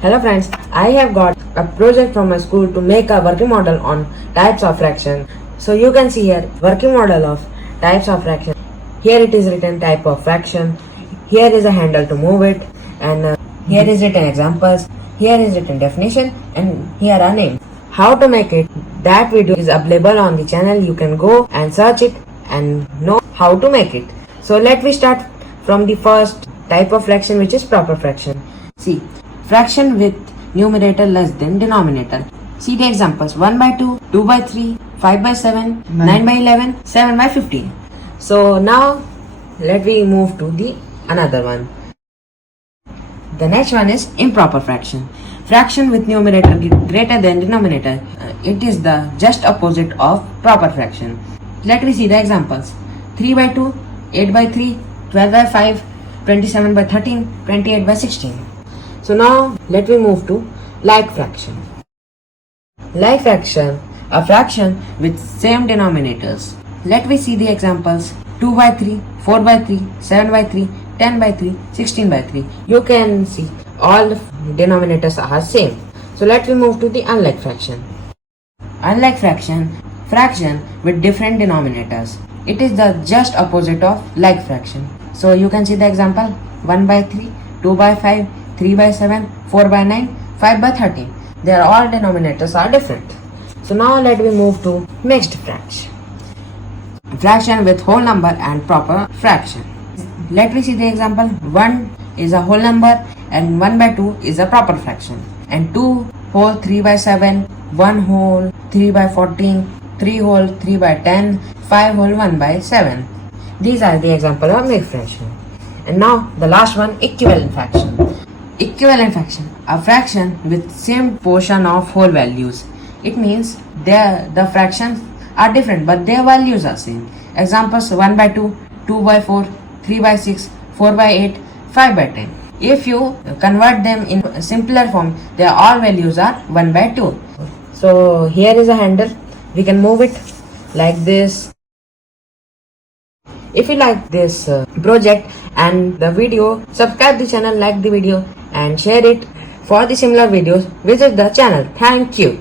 Hello friends, I have got a project from my school to make a working model on types of fraction. So you can see here working model of types of fraction. Here it is written type of fraction. Here is a handle to move it, and here is written examples. Here is written definition, and here are names. How to make it? That video is available on the channel. You can go and search it and know how to make it. So let me start from the first type of fraction, which is proper fraction. See, fraction with numerator less than denominator. See the examples: 1 by 2, 2 by 3, 5 by 7, 9 by 11, 7 by 15. So now let me move to the another one. The next one is improper fraction. Fraction with numerator greater than denominator. It is the just opposite of proper fraction. Let me see the examples: 3 by 2, 8 by 3, 12 by 5, 27 by 13, 28 by 16. So now let me move to like fraction. Like fraction, a fraction with same denominators. Let me see the examples: 2 by 3, 4 by 3, 7 by 3, 10 by 3, 16 by 3. You can see all the denominators are same. So let me move to the unlike fraction. Unlike fraction, fraction with different denominators. It is the just opposite of like fraction. So you can see the example: 1 by 3, 2 by 5, 3 by 7, 4 by 9, 5 by 13. Their all denominators are different. So now let me move to mixed fraction. Fraction with whole number and proper fraction. Let me see the example: 1 is a whole number and 1 by 2 is a proper fraction. And 2 whole 3 by 7, 1 whole 3 by 14, 3 whole 3 by 10, 5 whole 1 by 7. These are the example of mixed fraction. And now the last one, equivalent fraction. Equivalent fraction, a fraction with same portion of whole values. It means the fractions are different but their values are same. Examples: 1 by 2, 2 by 4, 3 by 6, 4 by 8, 5 by 10. If you convert them in simpler form, their all values are 1 by 2. So here is a handle. We can move it like this. If you like this project and the video, subscribe the channel, like the video and share it. For the similar videos, visit the channel. Thank you.